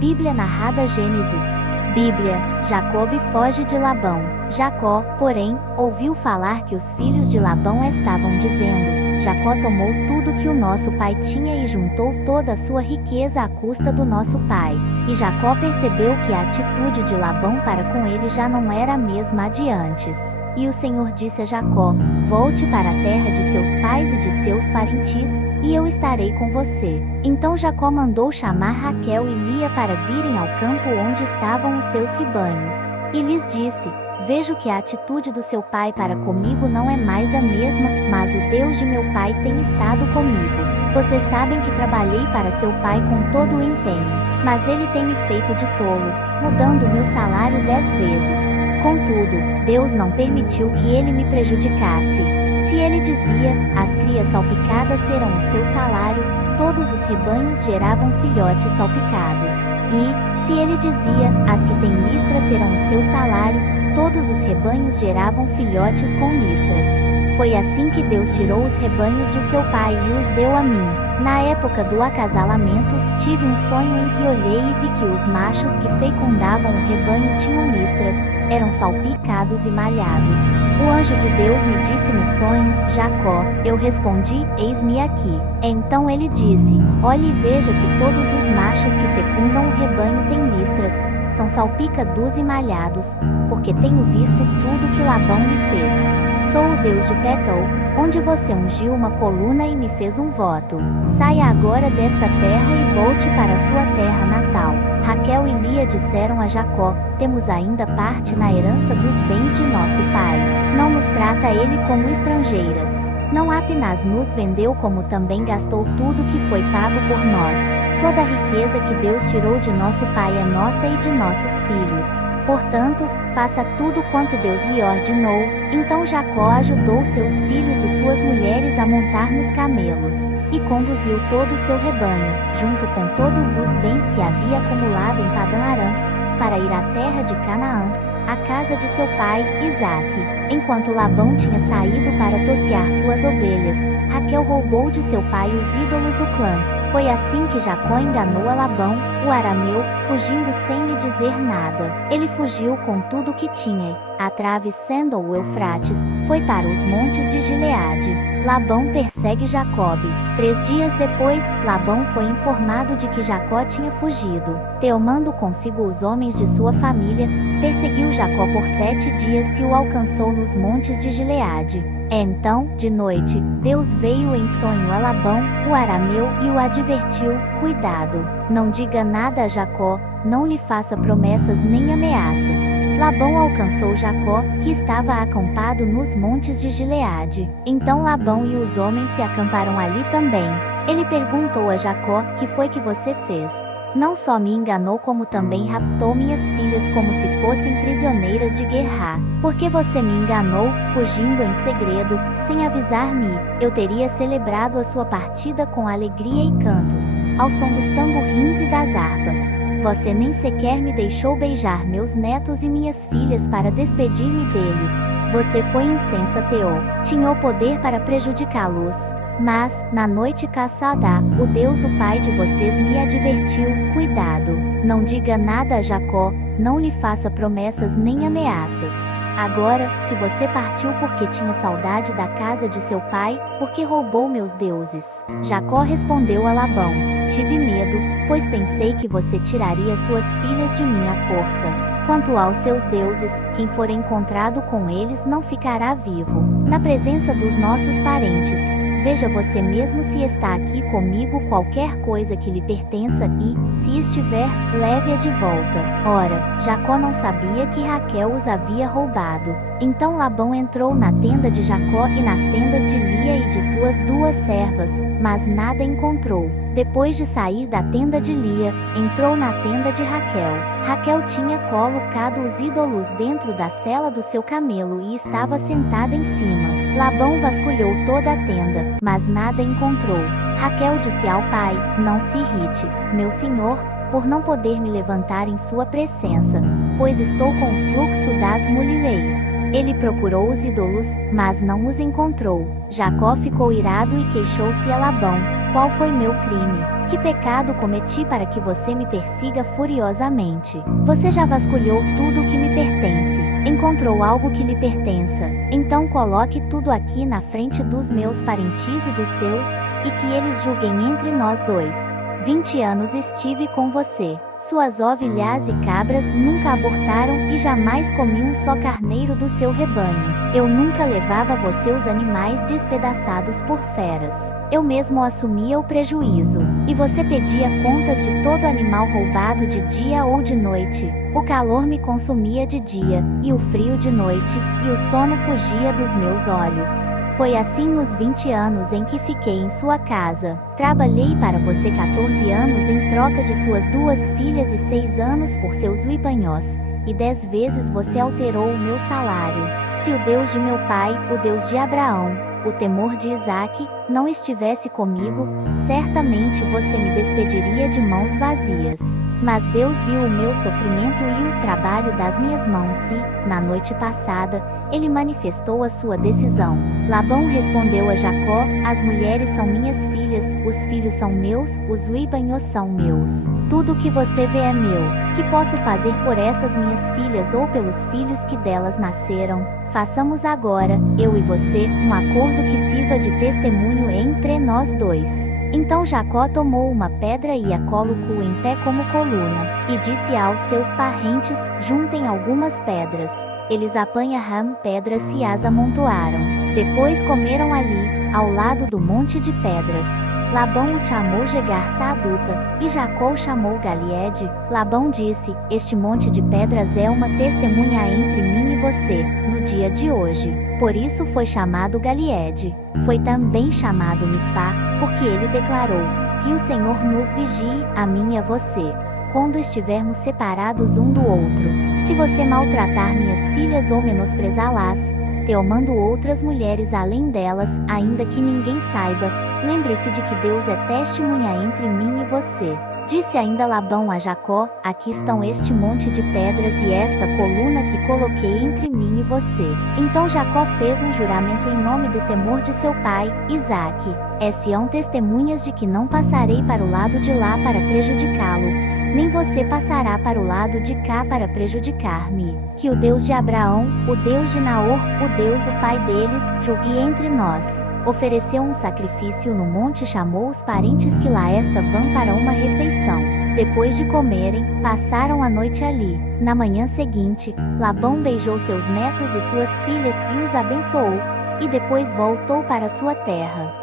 Bíblia narrada Gênesis. Bíblia, Jacob foge de Labão. Jacó, porém, ouviu falar que os filhos de Labão estavam dizendo: Jacó tomou tudo que o nosso pai tinha e juntou toda a sua riqueza à custa do nosso pai. E Jacó percebeu que a atitude de Labão para com ele já não era a mesma de antes. E o Senhor disse a Jacó: volte para a terra de seus pais e de seus parentes, e eu estarei com você. Então Jacó mandou chamar Raquel e Lia para virem ao campo onde estavam os seus rebanhos. E lhes disse: vejo que a atitude do seu pai para comigo não é mais a mesma, mas o Deus de meu pai tem estado comigo. Vocês sabem que trabalhei para seu pai com todo o empenho, mas ele tem me feito de tolo, mudando meu salário 10 vezes. Contudo, Deus não permitiu que ele me prejudicasse. Se ele dizia: as crias salpicadas serão o seu salário, todos os rebanhos geravam filhotes salpicados. E, se ele dizia: as que têm listras serão o seu salário, todos os rebanhos geravam filhotes com listras. Foi assim que Deus tirou os rebanhos de seu pai e os deu a mim. Na época do acasalamento, tive um sonho em que olhei e vi que os machos que fecundavam o rebanho tinham listras, eram salpicados e malhados. O anjo de Deus me disse no sonho: Jacó. Eu respondi: eis-me aqui. Então ele disse: olhe e veja que todos os machos que fecundam o rebanho têm listras, são salpicados e malhados, porque tenho visto tudo que Labão me fez. Sou o Deus de Betel, onde você ungiu uma coluna e me fez um voto. Saia agora desta terra e volte para sua terra natal. Raquel e Lia disseram a Jacó: temos ainda parte na herança dos bens de nosso pai. Não nos trata ele como estrangeiras. Não apenas nos vendeu, como também gastou tudo que foi pago por nós. Toda a riqueza que Deus tirou de nosso pai é nossa e de nossos filhos. Portanto, faça tudo quanto Deus lhe ordenou. Então Jacó ajudou seus filhos e suas mulheres a montar nos camelos, e conduziu todo o seu rebanho, junto com todos os bens que havia acumulado em Padã-Arã, para ir à terra de Canaã, à casa de seu pai, Isaque. Enquanto Labão tinha saído para tosquear suas ovelhas, Raquel roubou de seu pai os ídolos do clã. Foi assim que Jacó enganou a Labão, o arameu, fugindo sem lhe dizer nada. Ele fugiu com tudo o que tinha, atravessando o Eufrates, foi para os montes de Gileade. Labão persegue Jacobe. 3 dias depois, Labão foi informado de que Jacó tinha fugido. Tomando consigo os homens de sua família, perseguiu Jacó por 7 dias e o alcançou nos montes de Gileade. Então, de noite, Deus veio em sonho a Labão, o arameu, e o advertiu: cuidado, não diga nada a Jacó, não lhe faça promessas nem ameaças. Labão alcançou Jacó, que estava acampado nos montes de Gileade. Então Labão e os homens se acamparam ali também. Ele perguntou a Jacó: que foi que você fez? Não só me enganou, como também raptou minhas filhas como se fossem prisioneiras de guerra. Porque você me enganou, fugindo em segredo, sem avisar-me. Eu teria celebrado a sua partida com alegria e cantos, ao som dos tamborins e das harpas. Você nem sequer me deixou beijar meus netos e minhas filhas para despedir-me deles. Você foi insensato. Tinha o poder para prejudicá-los. Mas, na noite passada, o Deus do pai de vocês me advertiu: cuidado, não diga nada a Jacó, não lhe faça promessas nem ameaças. Agora, se você partiu porque tinha saudade da casa de seu pai, porque roubou meus deuses. Jacó respondeu a Labão: tive medo, pois pensei que você tiraria suas filhas de minha força. Quanto aos seus deuses, quem for encontrado com eles não ficará vivo. Na presença dos nossos parentes, veja você mesmo se está aqui comigo qualquer coisa que lhe pertença e, se estiver, leve-a de volta. Ora, Jacó não sabia que Raquel os havia roubado. Então Labão entrou na tenda de Jacó e nas tendas de Lia e de suas 2 servas, mas nada encontrou. Depois de sair da tenda de Lia, entrou na tenda de Raquel. Raquel tinha colocado os ídolos dentro da sela do seu camelo e estava sentada em cima. Labão vasculhou toda a tenda, mas nada encontrou. Raquel disse ao pai: não se irrite, meu senhor, por não poder me levantar em sua presença, pois estou com o fluxo das mulheres. Ele procurou os ídolos, mas não os encontrou. Jacó ficou irado e queixou-se a Labão: Qual foi meu crime? Que pecado cometi para que você me persiga furiosamente? Você já vasculhou tudo o que me pertence. Encontrou algo que lhe pertença. Então coloque tudo aqui na frente dos meus parentes e dos seus, e que eles julguem entre nós dois. 20 anos estive com você. Suas ovelhas e cabras nunca abortaram e jamais comi um só carneiro do seu rebanho. Eu nunca levava a você os animais despedaçados por feras. Eu mesmo assumia o prejuízo. E você pedia contas de todo animal roubado de dia ou de noite. O calor me consumia de dia, e o frio de noite, e o sono fugia dos meus olhos. Foi assim nos 20 anos em que fiquei em sua casa. Trabalhei para você 14 anos em troca de suas 2 filhas e 6 anos por seus uibanhós, e 10 vezes você alterou o meu salário. Se o Deus de meu pai, o Deus de Abraão, o temor de Isaque, não estivesse comigo, certamente você me despediria de mãos vazias. Mas Deus viu o meu sofrimento e o trabalho das minhas mãos e, na noite passada, ele manifestou a sua decisão. Labão respondeu a Jacó: as mulheres são minhas filhas, os filhos são meus, os uibanhos são meus. Tudo o que você vê é meu. Que posso fazer por essas minhas filhas ou pelos filhos que delas nasceram? Façamos agora, eu e você, um acordo que sirva de testemunho entre nós dois. Então Jacó tomou uma pedra e a colocou em pé como coluna, e disse aos seus parentes: juntem algumas pedras. Eles apanharam pedras e as amontoaram. Depois comeram ali, ao lado do monte de pedras. Labão o chamou Jegar-Saaduta, e Jacó o chamou Galiede. Labão disse: este monte de pedras é uma testemunha entre mim e você, no dia de hoje. Por isso foi chamado Galiede. Foi também chamado Mispá, porque ele declarou: que o Senhor nos vigie, a mim e a você, quando estivermos separados um do outro. Se você maltratar minhas filhas ou menosprezá-las, tomando outras mulheres além delas, ainda que ninguém saiba, lembre-se de que Deus é testemunha entre mim e você. Disse ainda Labão a Jacó: aqui estão este monte de pedras e esta coluna que coloquei entre mim e você. Então Jacó fez um juramento em nome do temor de seu pai, Isaque. São testemunhas de que não passarei para o lado de lá para prejudicá-lo, nem você passará para o lado de cá para prejudicar-me. Que o Deus de Abraão, o Deus de Naor, o Deus do pai deles, julgue entre nós. Ofereceu um sacrifício no monte e chamou os parentes que lá estavam para uma refeição. Depois de comerem, passaram a noite ali. Na manhã seguinte, Labão beijou seus netos e suas filhas e os abençoou, e depois voltou para sua terra.